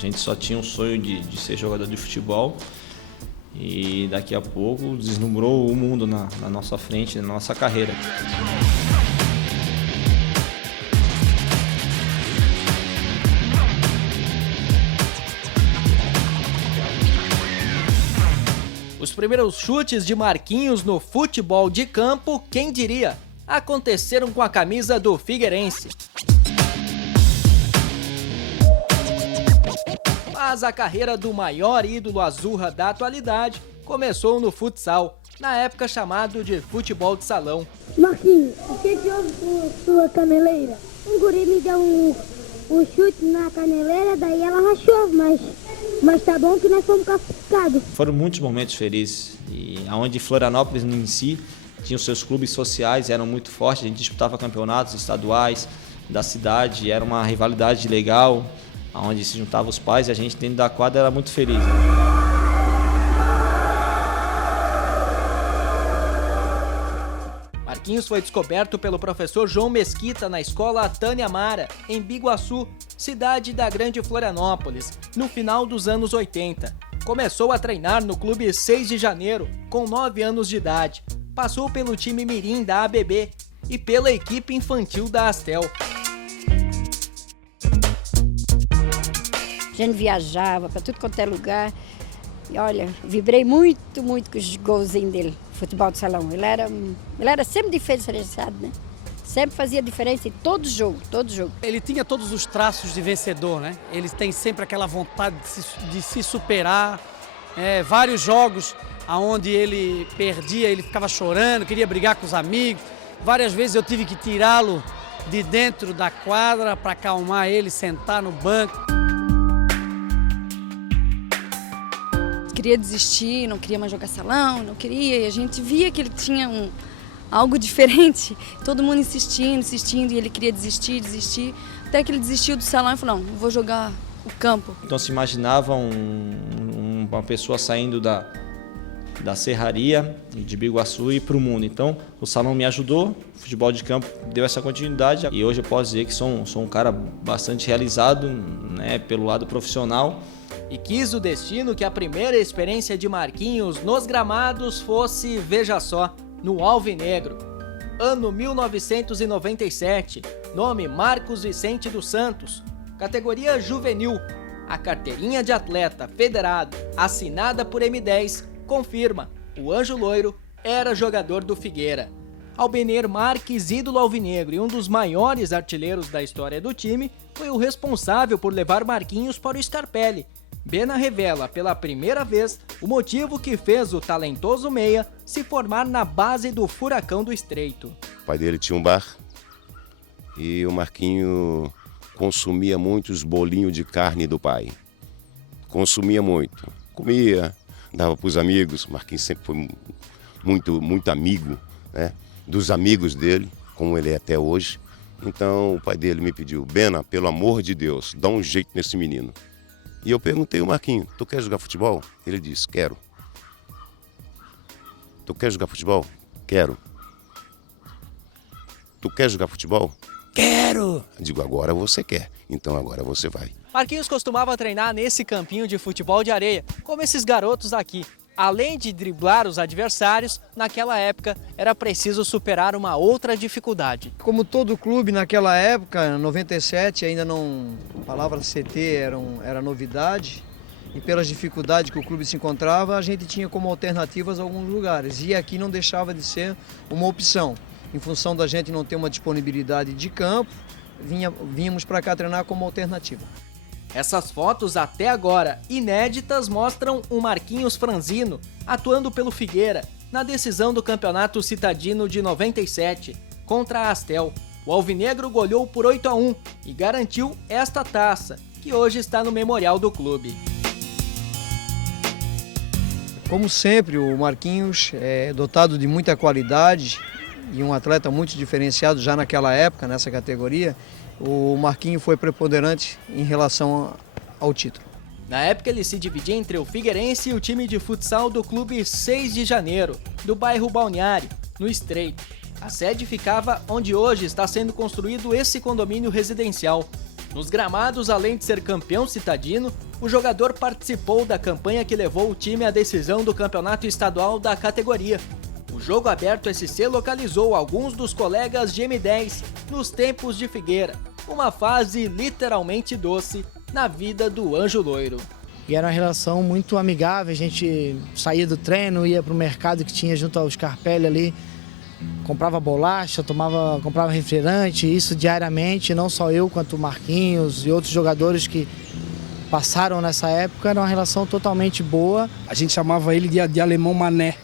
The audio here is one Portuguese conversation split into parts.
A gente só tinha um sonho de ser jogador de futebol e daqui a pouco deslumbrou o mundo na nossa frente, na nossa carreira. Os primeiros chutes de Marquinhos no futebol de campo, quem diria, aconteceram com a camisa do Figueirense. Mas a carreira do maior ídolo azurra da atualidade começou no futsal, na época chamado de futebol de salão. Marquinhos, o que houve com sua caneleira? Um guri me deu um chute na caneleira, daí ela rachou, mas tá bom que nós fomos classificados. Foram muitos momentos felizes, e onde Florianópolis em si tinha os seus clubes sociais, eram muito fortes, a gente disputava campeonatos estaduais da cidade, era uma rivalidade legal, onde se juntavam os pais e a gente dentro da quadra era muito feliz. Marquinhos foi descoberto pelo professor João Mesquita na escola Tânia Mara, em Biguaçu, cidade da Grande Florianópolis, no final dos anos 80. Começou a treinar no Clube 6 de Janeiro, com 9 anos de idade. Passou pelo time mirim da ABB e pela equipe infantil da Astel. A gente viajava para tudo quanto é lugar. E olha, vibrei muito com os golzinhos dele, futebol de salão. Ele era sempre diferenciado, né? Sempre fazia diferença em todo jogo. Ele tinha todos os traços de vencedor, né? Ele tem sempre aquela vontade de se superar. Vários jogos onde ele perdia, ele ficava chorando, queria brigar com os amigos. Várias vezes eu tive que tirá-lo de dentro da quadra para acalmar ele, sentar no banco. Queria desistir, não queria mais jogar salão, não queria, e a gente via que ele tinha algo diferente, todo mundo insistindo, e ele queria desistir, até que ele desistiu do salão e falou, não vou jogar o campo. Então se imaginava uma pessoa saindo da serraria de Biguaçu e ir para o mundo. Então o salão me ajudou, o futebol de campo deu essa continuidade e hoje eu posso dizer que sou um cara bastante realizado, né, pelo lado profissional. E quis o destino que a primeira experiência de Marquinhos nos gramados fosse, veja só, no Alvinegro. Ano 1997, nome Marcos Vicente dos Santos, categoria juvenil. A carteirinha de atleta federado, assinada por M10, confirma, o Anjo Loiro era jogador do Figueira. Albenir Marques, ídolo alvinegro e um dos maiores artilheiros da história do time, foi o responsável por levar Marquinhos para o Scarpelli. Bena revela pela primeira vez o motivo que fez o talentoso meia se formar na base do Furacão do Estreito. O pai dele tinha um bar e o Marquinho consumia muito os bolinhos de carne do pai. Consumia muito. Comia, dava para os amigos. O Marquinho sempre foi muito amigo, né, dos amigos dele, como ele é até hoje. Então o pai dele me pediu, Bena, pelo amor de Deus, dá um jeito nesse menino. E eu perguntei ao Marquinho, tu quer jogar futebol? Ele disse, quero. Tu quer jogar futebol? Quero. Tu quer jogar futebol? Quero! Eu digo, agora você quer, então agora você vai. Marquinhos costumava treinar nesse campinho de futebol de areia, como esses garotos aqui. Além de driblar os adversários, naquela época era preciso superar uma outra dificuldade. Como todo clube naquela época, em 97, ainda não, a palavra CT era novidade, e pelas dificuldades que o clube se encontrava, a gente tinha como alternativas alguns lugares, e aqui não deixava de ser uma opção. Em função da gente não ter uma disponibilidade de campo, vínhamos para cá treinar como alternativa. Essas fotos até agora inéditas mostram o Marquinhos Franzino atuando pelo Figueira na decisão do Campeonato Citadino de 97 contra a Astel. O alvinegro goleou por 8-1 e garantiu esta taça, que hoje está no memorial do clube. Como sempre, o Marquinhos é dotado de muita qualidade e um atleta muito diferenciado já naquela época, nessa categoria. O Marquinhos foi preponderante em relação ao título. Na época ele se dividia entre o Figueirense e o time de futsal do Clube 6 de Janeiro, do bairro Balneário, no Estreito. A sede ficava onde hoje está sendo construído esse condomínio residencial. Nos gramados, além de ser campeão citadino, o jogador participou da campanha que levou o time à decisão do campeonato estadual da categoria. O Jogo Aberto SC localizou alguns dos colegas de M10 nos tempos de Figueira, uma fase literalmente doce na vida do Anjo Loiro. E era uma relação muito amigável, a gente saía do treino, ia para o mercado que tinha junto ao Scarpelli ali, comprava bolacha, comprava refrigerante, isso diariamente, não só eu quanto o Marquinhos e outros jogadores que passaram nessa época, era uma relação totalmente boa. A gente chamava ele de Alemão Mané,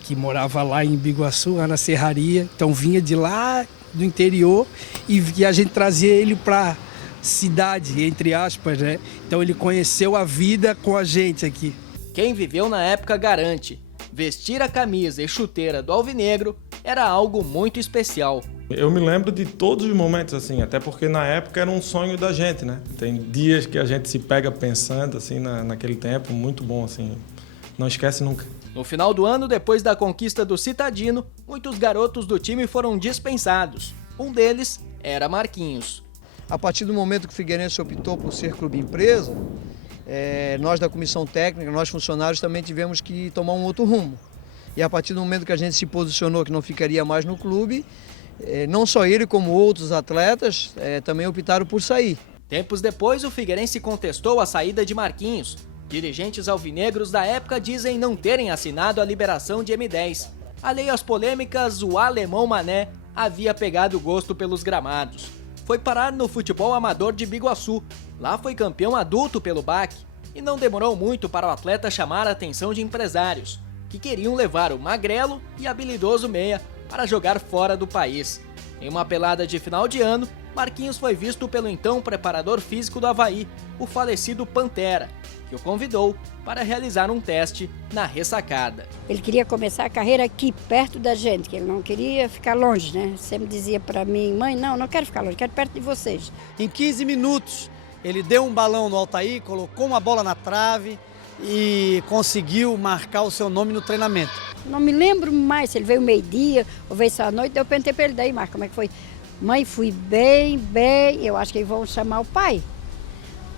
que morava lá em Biguaçu, lá na Serraria, então vinha de lá do interior e a gente trazia ele para cidade, entre aspas, né? Então ele conheceu a vida com a gente aqui. Quem viveu na época garante, vestir a camisa e chuteira do Alvinegro era algo muito especial. Eu me lembro de todos os momentos, assim, até porque na época era um sonho da gente, né? Tem dias que a gente se pega pensando, assim, naquele tempo, muito bom, assim, não esquece nunca. No final do ano, depois da conquista do Citadino, muitos garotos do time foram dispensados. Um deles era Marquinhos. A partir do momento que o Figueirense optou por ser clube empresa, nós da comissão técnica, nós funcionários também tivemos que tomar um outro rumo. E a partir do momento que a gente se posicionou que não ficaria mais no clube, não só ele como outros atletas também optaram por sair. Tempos depois, o Figueirense contestou a saída de Marquinhos. Dirigentes alvinegros da época dizem não terem assinado a liberação de M10. Alheio às polêmicas, o Alemão Mané havia pegado gosto pelos gramados. Foi parar no futebol amador de Biguaçu. Lá foi campeão adulto pelo BAC. E não demorou muito para o atleta chamar a atenção de empresários, que queriam levar o magrelo e habilidoso meia para jogar fora do país. Em uma pelada de final de ano, Marquinhos foi visto pelo então preparador físico do Avaí, o falecido Pantera, que o convidou para realizar um teste na ressacada. Ele queria começar a carreira aqui, perto da gente, que ele não queria ficar longe, né? Sempre dizia para mim, mãe, não quero ficar longe, quero perto de vocês. Em 15 minutos, ele deu um balão no Altair, colocou uma bola na trave e conseguiu marcar o seu nome no treinamento. Não me lembro mais se ele veio meio-dia ou veio só à noite, eu perguntei para ele, daí, Marco, como é que foi? Mãe, fui bem, eu acho que eles vão chamar o pai.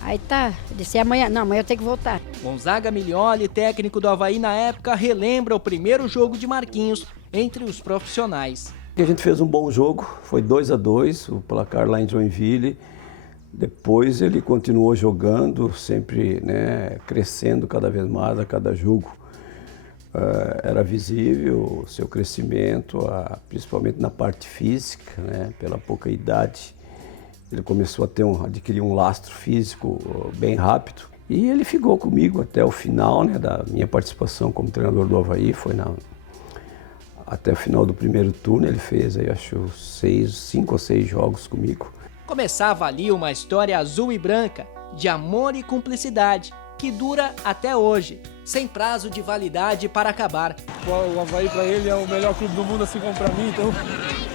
Aí tá, eu disse, amanhã eu tenho que voltar. Gonzaga Milioli, técnico do Avaí na época, relembra o primeiro jogo de Marquinhos entre os profissionais. A gente fez um bom jogo, foi 2-2, o placar lá em Joinville. Depois ele continuou jogando, sempre, né, crescendo cada vez mais a cada jogo. Era visível o seu crescimento, principalmente na parte física, né, pela pouca idade. Ele começou a adquirir um lastro físico bem rápido. E ele ficou comigo até o final, né, da minha participação como treinador do Avaí. Foi até o final do primeiro turno, ele fez, aí, acho, 5 ou 6 jogos comigo. Começava ali uma história azul e branca, de amor e cumplicidade, que dura até hoje, sem prazo de validade para acabar. O Avaí para ele é o melhor clube do mundo, assim como para mim, então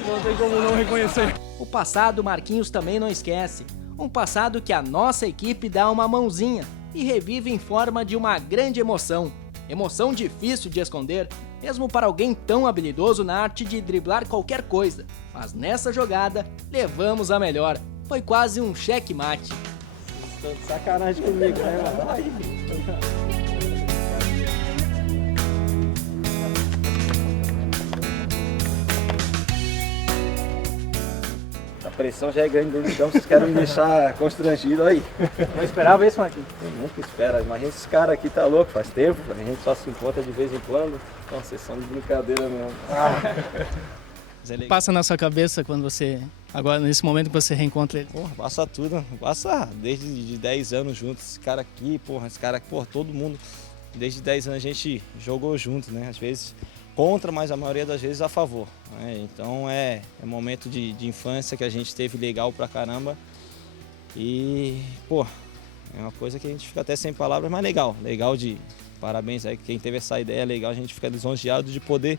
não tem como não reconhecer. O passado Marquinhos também não esquece, um passado que a nossa equipe dá uma mãozinha e revive em forma de uma grande emoção. Emoção difícil de esconder, mesmo para alguém tão habilidoso na arte de driblar qualquer coisa. Mas nessa jogada, levamos a melhor. Foi quase um checkmate. Tô de sacanagem comigo, né, mano? A pressão já é grande dentro do campo, vocês querem me deixar constrangido aí. Não esperava isso, Marquinhos? Eu nunca espera, imagina esses caras aqui, tá louco, faz tempo, a gente só se encontra de vez em quando. Nossa, vocês são de brincadeira mesmo. Passa na sua cabeça quando você, agora nesse momento que você reencontra ele? Porra, passa tudo, passa desde 10 anos juntos, esse cara aqui, todo mundo, desde 10 anos a gente jogou junto, né, às vezes contra, mas a maioria das vezes a favor, né? Então é momento de infância que a gente teve legal pra caramba e, é uma coisa que a gente fica até sem palavras, mas legal de, parabéns aí, quem teve essa ideia, legal, a gente fica lisonjeado de poder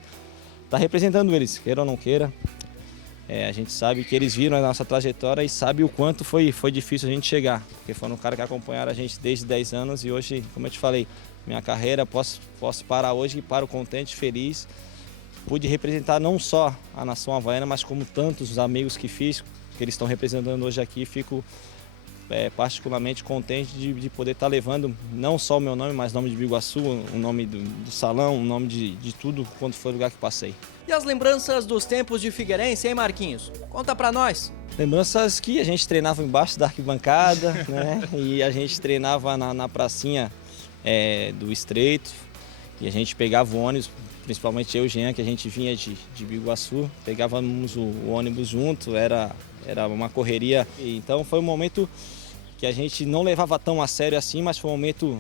estar representando eles, queira ou não queira. A gente sabe que eles viram a nossa trajetória e sabe o quanto foi difícil a gente chegar, porque foram um cara que acompanharam a gente desde 10 anos e hoje, como eu te falei, minha carreira, posso parar hoje e paro contente, feliz. Pude representar não só a nação havaiana, mas como tantos amigos que fiz, que eles estão representando hoje aqui, fico particularmente contente de poder estar levando não só o meu nome, mas o nome de Biguaçu, o nome do salão, o nome de tudo quanto foi o lugar que passei. E as lembranças dos tempos de Figueirense, hein, Marquinhos? Conta pra nós. Lembranças que a gente treinava embaixo da arquibancada, né? E a gente treinava na pracinha do Estreito, e a gente pegava o ônibus, principalmente eu e o Jean, que a gente vinha de Biguaçu, pegávamos o ônibus junto, era uma correria. Então foi um momento que a gente não levava tão a sério assim, mas foi um momento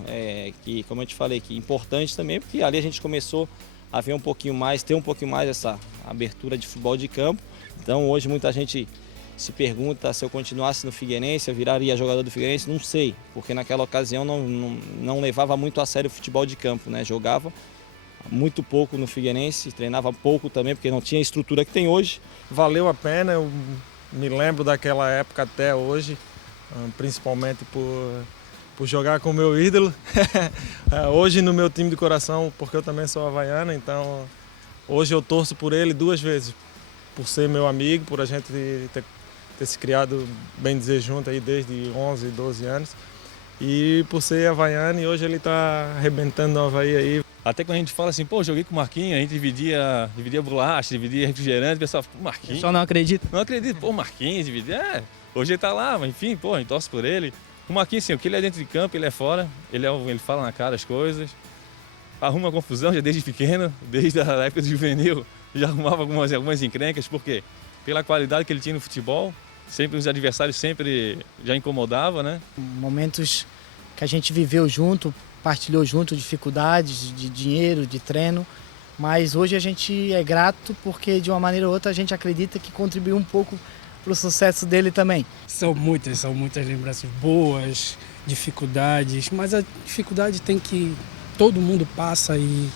que, como eu te falei, que importante também, porque ali a gente começou a ver um pouquinho mais, ter um pouquinho mais essa abertura de futebol de campo. Então hoje muita gente se pergunta se eu continuasse no Figueirense, eu viraria jogador do Figueirense, não sei, porque naquela ocasião não levava muito a sério o futebol de campo, né? Jogava muito pouco no Figueirense, treinava pouco também, porque não tinha a estrutura que tem hoje. Valeu a pena, eu me lembro daquela época até hoje, principalmente por jogar com o meu ídolo. Hoje no meu time de coração, porque eu também sou havaiano, então hoje eu torço por ele 2 vezes, por ser meu amigo, por a gente ter se criado, bem dizer, junto aí desde 11, 12 anos, e por ser havaiano, e hoje ele está arrebentando no Havaí aí. Até quando a gente fala assim, pô, joguei com o Marquinhos, a gente dividia bolacha, dividia refrigerante, o pessoal, pô, Marquinhos. O pessoal não acredita? Não acredito, pô, Marquinhos, dividia. Hoje ele tá lá, mas enfim, pô, a gente torce por ele. O Marquinhos, assim, o que ele é dentro de campo, ele é fora, ele fala na cara as coisas, arruma confusão já desde pequeno, desde a época do juvenil, já arrumava algumas encrencas, por quê? Pela qualidade que ele tinha no futebol, sempre os adversários sempre já incomodava, né? Momentos que a gente viveu junto, partilhou junto dificuldades de dinheiro, de treino, mas hoje a gente é grato porque de uma maneira ou outra a gente acredita que contribuiu um pouco para o sucesso dele também. São muitas lembranças boas, dificuldades, mas a dificuldade tem que todo mundo passa e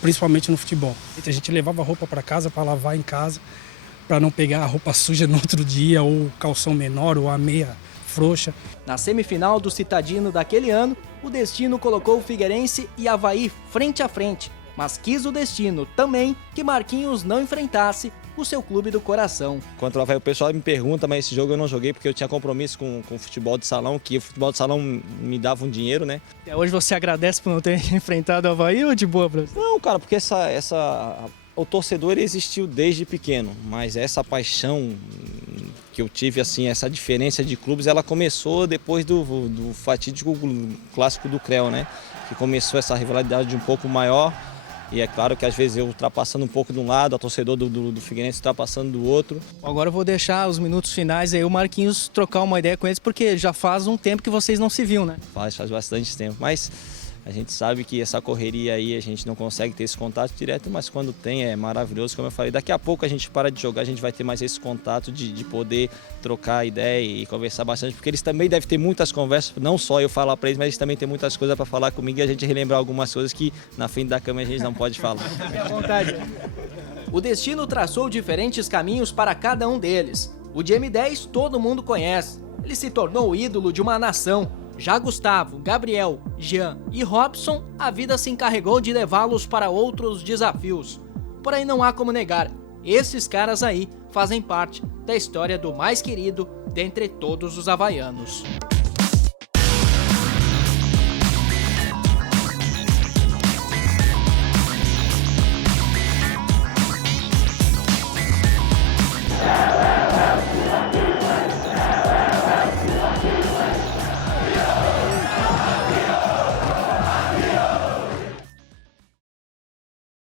principalmente no futebol. A gente levava a roupa para casa para lavar em casa, para não pegar a roupa suja no outro dia, ou o calção menor, ou a meia frouxa. Na semifinal do Citadino daquele ano, o destino colocou o Figueirense e Havaí frente a frente, mas quis o destino também que Marquinhos não enfrentasse o seu clube do coração. Contra o Havaí, o pessoal me pergunta, mas esse jogo eu não joguei porque eu tinha compromisso com o futebol de salão, que o futebol de salão me dava um dinheiro, né? E hoje você agradece por não ter enfrentado o Havaí ou de boa pra você? Não, cara, porque o torcedor ele existiu desde pequeno, mas essa paixão que eu tive, assim, essa diferença de clubes, ela começou depois do fatídico clássico do CREL, né? Que começou essa rivalidade um pouco maior. E é claro que às vezes eu ultrapassando um pouco de um lado, a torcedor do Figueirense ultrapassando do outro. Agora eu vou deixar os minutos finais aí o Marquinhos trocar uma ideia com eles, porque já faz um tempo que vocês não se viam, né? Faz bastante tempo, mas a gente sabe que essa correria aí a gente não consegue ter esse contato direto, mas quando tem é maravilhoso, como eu falei. Daqui a pouco a gente para de jogar, a gente vai ter mais esse contato de poder trocar ideia e conversar bastante, porque eles também devem ter muitas conversas, não só eu falar para eles, mas eles também têm muitas coisas para falar comigo e a gente relembrar algumas coisas que na frente da câmera a gente não pode falar. Fique à vontade. O destino traçou diferentes caminhos para cada um deles. O de M10 todo mundo conhece. Ele se tornou o ídolo de uma nação. Já Gustavo, Gabriel, Jean e Robson, a vida se encarregou de levá-los para outros desafios. Porém, não há como negar, esses caras aí fazem parte da história do mais querido dentre todos os havaianos.